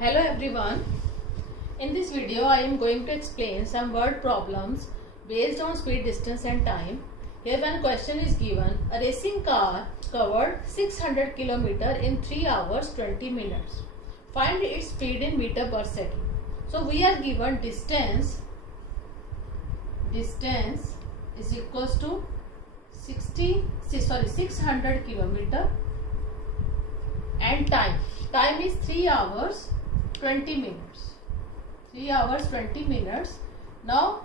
Hello everyone. In this video I am going to explain some word problems based on speed, distance and time. Here one question is given. A racing car covered 600 km in 3 hours 20 minutes. Find its speed in meter per second. So we are given distance is equals to 600 km and time is 3 hours 20 minutes. 3 hours 20 minutes. Now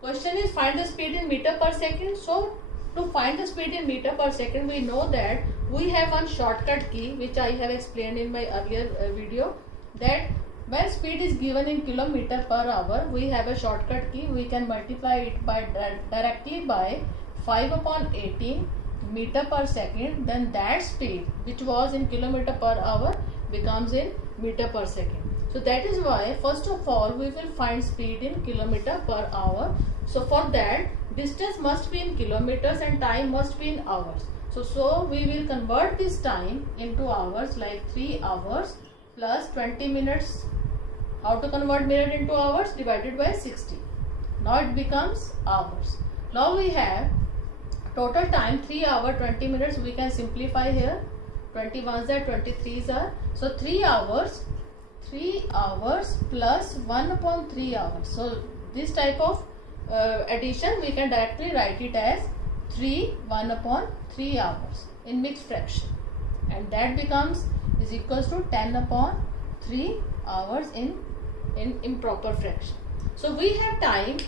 question is find the speed in meter per second. So to find the speed in meter per second, we know that we have one shortcut key which I have explained in my earlier video, that when speed is given in kilometer per hour, we have a shortcut key. We can multiply it by directly by 5 upon 18 meter per second. Then that speed which was in kilometer per hour becomes in meter per second. So that is why first of all we will find speed in kilometer per hour. So for that distance must be in kilometers and time must be in hours. So we will convert this time into hours, like 3 hours plus 20 minutes. How to convert minute into hours? Divided by 60. Now it becomes hours. Now we have total time 3 hours 20 minutes. We can simplify here. 21s are 23s are. So 3 hours plus 1 upon 3 hours. So this type of addition we can directly write it as 1 upon 3 hours in mixed fraction, and that becomes is equals to 10 upon 3 hours in improper fraction. So we have time,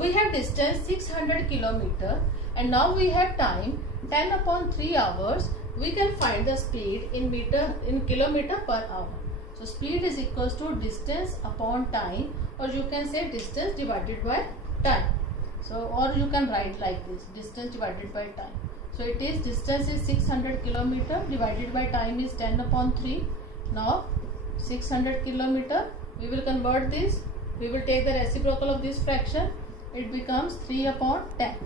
we have distance 600 km and now we have time 10 upon 3 hours. We can find the speed in kilometer per hour. So speed is equals to distance upon time, or you can say distance divided by time. So or you can write like this, distance divided by time. So it is distance is 600 km divided by time is 10 upon 3. Now 600 km, we will convert this, we will take the reciprocal of this fraction, it becomes 3 upon 10.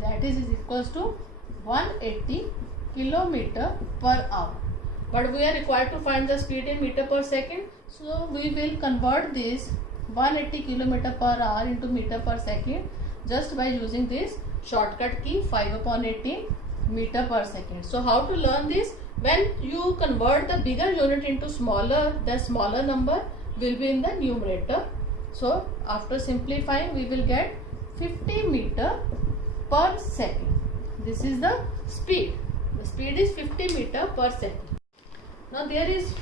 That is equals to 180 km per hour. But we are required to find the speed in meter per second. So we will convert this 180 km per hour into meter per second just by using this shortcut key 5 upon 18 meter per second. So how to learn this? When you convert the bigger unit into smaller, the smaller number will be in the numerator. So after simplifying we will get 50 meter per second. This is the speed. The speed is 50 meter per second. Now there is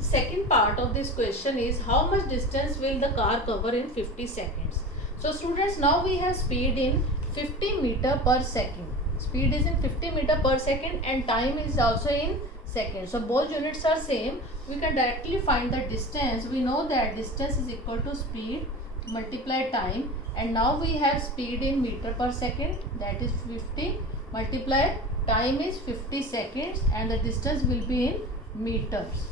second part of this question is how much distance will the car cover in 50 seconds. So students, now we have speed in 50 meter per second. Speed is in 50 meter per second and time is also in seconds. So both units are same. We can directly find the distance. We know that distance is equal to speed multiply time, and now we have speed in meter per second, that is 50 multiply time is 50 seconds and the distance will be in meters,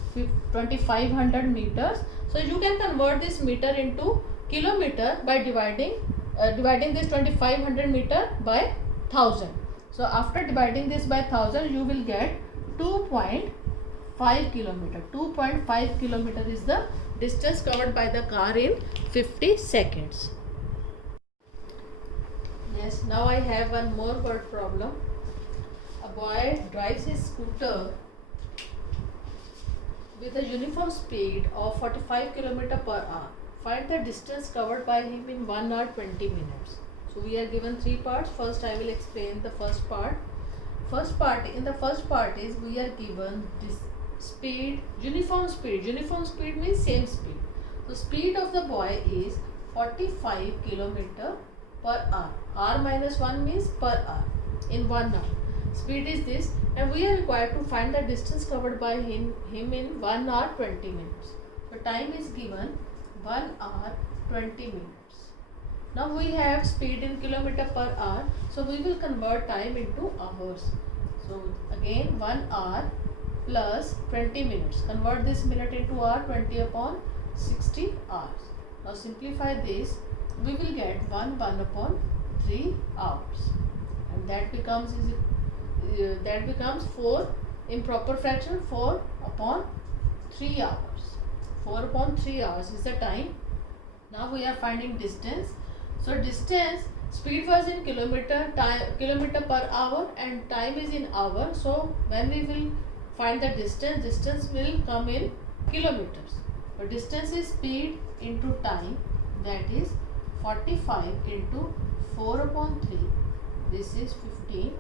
2500 meters. So you can convert this meter into kilometer by dividing this 2500 meter by 1000. So after dividing this by 1000 you will get 2.5 kilometer. 2.5 kilometer is the distance covered by the car in 50 seconds. Yes, now I have one more word problem. A boy drives his scooter with a uniform speed of 45 km per hour. Find the distance covered by him in 1 hour 20 minutes. So we are given 3 parts. First I will explain the first part. In the first part is we are given this speed, uniform speed. Uniform speed means same speed. So speed of the boy is 45 km per hour. R minus 1 means per hour in 1 hour. Speed is this, and we are required to find the distance covered by him in 1 hour 20 minutes. The time is given 1 hour 20 minutes. Now we have speed in kilometer per hour, so we will convert time into hours. So again 1 hour plus 20 minutes. Convert this minute into hour, 20 upon 60 hours. Now simplify this, we will get 1 upon 3 hours, and that becomes 4 improper fraction 4 upon 3 hours. 4 upon 3 hours is the time. Now we are finding distance. So distance, speed was in kilometer per hour and time is in hour. So when we will find the distance will come in kilometers. So distance is speed into time, that is 45 into 4 upon 3. This is 15.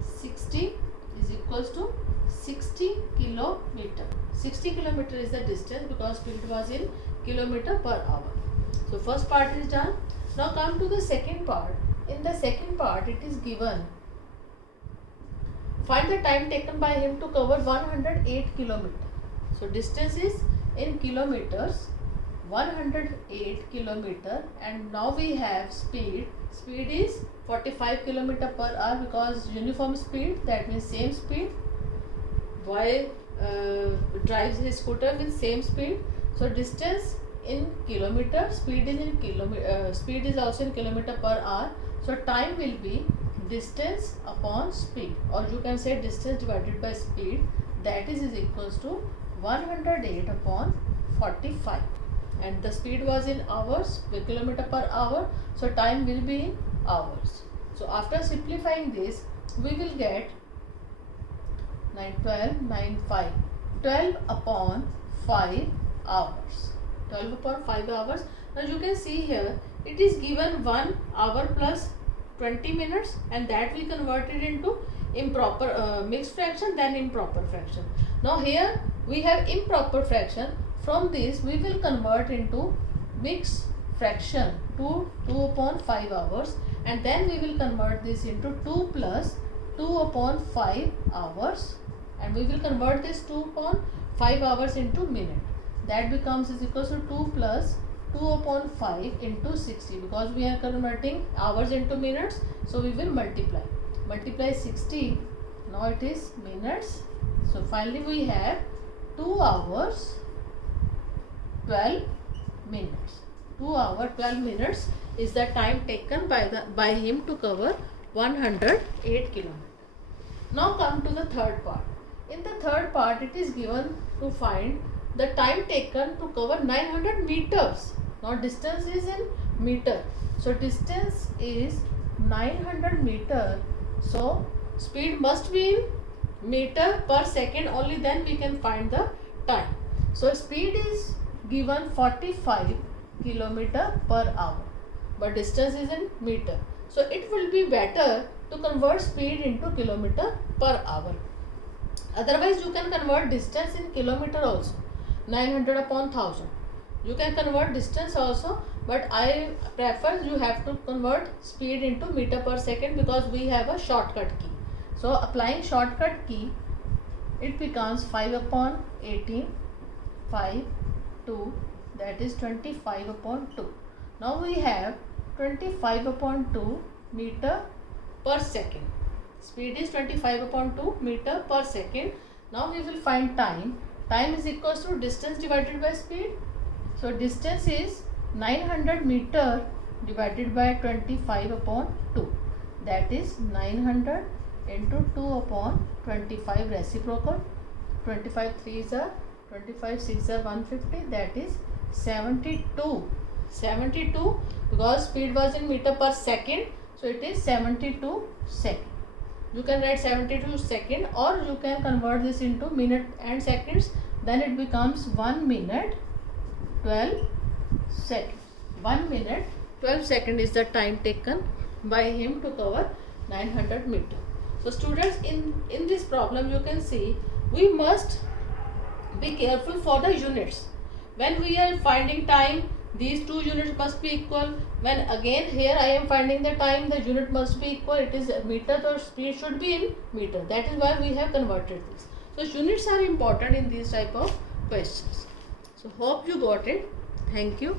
60 is equals to 60 kilometer. 60 kilometer is the distance because speed was in kilometer per hour. So first part is done. Now come to the second part. In the second part it is given, find the time taken by him to cover 108 kilometer. So distance is in kilometers, 108 kilometer, and now we have speed. Speed is 45 kilometer per hour because uniform speed, that means same speed. Boy drives his scooter with same speed. So distance in kilometer, speed is in speed is also in kilometer per hour. So time will be distance upon speed, or you can say distance divided by speed, that is equals to 108 upon 45, and the speed was in hours, kilometer per hour, so time will be in hours. So after simplifying this, we will get 12 upon 5 hours. 12 upon 5 hours. Now you can see here it is given 1 hour plus 20 minutes, and that we converted into improper mixed fraction, then improper fraction. Now here we have improper fraction. From this we will convert into mixed fraction to 2 upon 5 hours, and then we will convert this into 2 plus 2 upon 5 hours, and we will convert this 2 upon 5 hours into minute. That becomes is equals to 2 plus 2 upon 5 into 60, because we are converting hours into minutes, so we will multiply 60. Now it is minutes. So finally we have 2 hours 12 minutes. 2 hours 12 minutes is the time taken by him to cover 108 kilometers. Now come to the third part. In the third part it is given to find the time taken to cover 900 meters. Now distance is in meter. So distance is 900 meter. So speed must be in meter per second, only then we can find the time. So speed is given 45 kilometer per hour, but distance is in meter. So it will be better to convert speed into kilometer per hour. Otherwise you can convert distance in kilometer also. 900 upon 1000. You can convert distance also, but I prefer you have to convert speed into meter per second because we have a shortcut key. So applying shortcut key, it becomes 5 upon 18, 5, 2, that is 25 upon 2. Now we have 25 upon 2 meter per second. Speed is 25 upon 2 meter per second. Now we will find time. Time is equals to distance divided by speed. So distance is 900 meter divided by 25 upon 2. That is 900 into 2 upon 25 reciprocal. 25 3s are 25 6 are 150. That is 72. 72 because speed was in meter per second. So it is 72 second. You can write 72 second, or you can convert this into minute and seconds. Then it becomes 1 minute 12 seconds. 1 minute 12 seconds is the time taken by him to cover 900 meter. So students, in this problem you can see we must be careful for the units. When we are finding time, these two units must be equal. When again here I am finding the time, the unit must be equal. It is meter, so speed should be in meter. That is why we have converted this. So units are important in these type of questions. So hope you got it. Thank you.